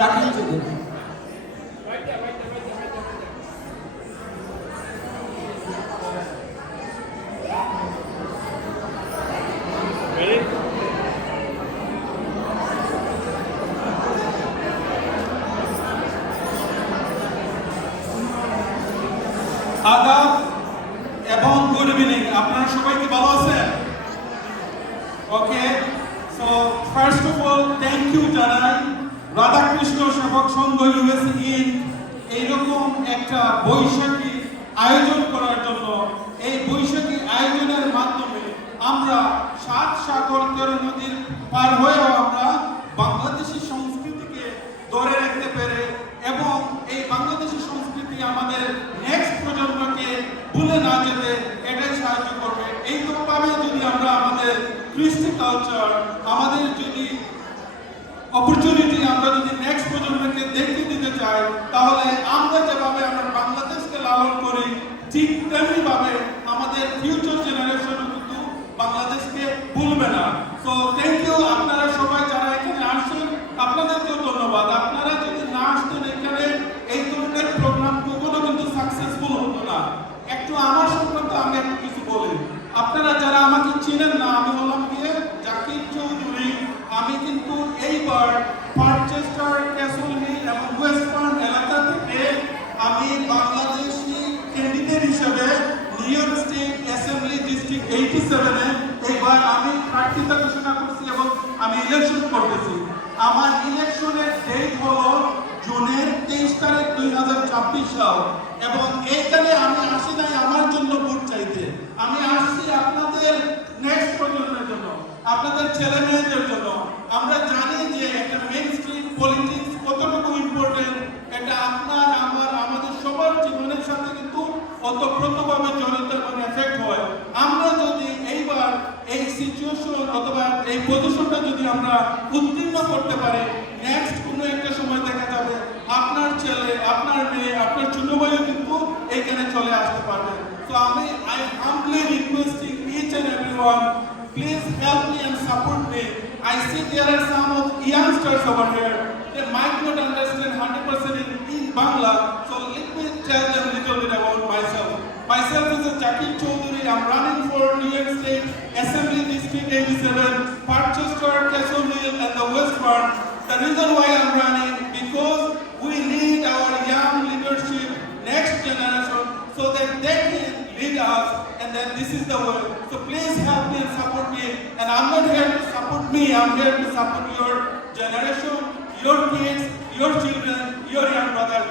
জাকির চৌধুরী। আদাব এবং good evening, আপনারা সবাই কি ভালো আছেন? Okay, so first of all thank you জানাই রাধাকৃষ্ণ সেবক সংঘ ইউএসএ ইন এইরকম একটা বৈশাখী আয়োজন করার জন্য। এই বৈশাখী আয়োজনের মাধ্যমে আমরা 7 সাগর 13 নদীর পার হয়েও আমরা বাংলাদেশি সংস্কৃতিকে ধরে রাখতে পেরে এবং এই বাংলাদেশি সংস্কৃতি আমাদের নেক্সট প্রজন্মকে ভুলে না যেতে এটাই সাহায্য করবে। এইভাবে যদি আমরা আমাদের কৃষ্টি কালচার, আমাদের যদি অপরচুনিটি আমরা যদি নেক্সট প্রজন্মকে দেখতে দিতে চাই, তাহলে আমরা যেভাবে আমরা বাংলাদেশকে লালন করি ঠিক তেমনি ভাবে আমাদের ফিউচার জেনারেশনও কিন্তু বাংলাদেশকে ভুলবে না। সো থ্যাংক ইউ, আপনারা সবাই যারা এখানে আসছেন আপনাদেরকেও ধন্যবাদ। আপনারা যদি না আসতেন এখানে এই ধরনের প্রোগ্রাম কখনো কিন্তু সাকসেসফুল হতো না। একটু আমার সংক্রান্ত আমি একটু কিছু বলি। আপনারা যারা আমাকে চিনেন না, আমি হলাম গিয়ে জাকির চৌধুরী। আমি কিন্তু এইবার পারচেস্টার, ক্যাসল হিল এবং ওয়েস্টার্ন এলাকা থেকে আমি বাংলাদেশি ক্যান্ডিডেট হিসেবে New York state assembly district 87-এ এইবার আমি প্রার্থিতা ঘোষণা করছি এবং আমি ইলেকশন করতেছি। আমার ইলেকশনের ডেট হলো জুনের 23 তারিখ 2024 সাল এবং এইখানে আমি আসি নাই আমার জন্য ভোট চাইতে। আমি আসছি আপনাদের নেক্সট প্রজন্মের জন্য, আপনাদের ছেলে মেয়েদের জন্য। আমরা জানি যে একটা মেইন স্ট্রিম পলিটিক্স কতটুকু ইম্পর্টেন্ট, এটা আপনার আমার আমাদের সবার জীবনের সাথে কিন্তু ওতপ্রোতভাবে জড়িত এবং এফেক্ট হয়। আমরা যদি এইবার এই সিচুয়েশন অথবা এই পজিশনটা যদি আমরা উত্তীর্ণ করতে পারি, নেক্সট কোনো একটা সময় দেখা যাবে আপনার ছেলে, আপনার মেয়ে, আপনার ছোট ভাইও কিন্তু এইখানে চলে আসতে পারবে। তো আমি humbly requesting each and everyone, please help me and support me. I see there are some of youngsters over here. They might not understand 100% in Bangla, so let me tell them a little bit about myself. Myself is a Zakir Choudhury. I'm running for New York State Assembly District 87, Parchester, Castle Hill, and the West Front. The reason why I'm running because we need our young leadership, next generation, so that they can lead us, and then this is the way. So please help me and support me. And I'm not here to support me, I'm here to support your generation, your kids, your children, your young brothers.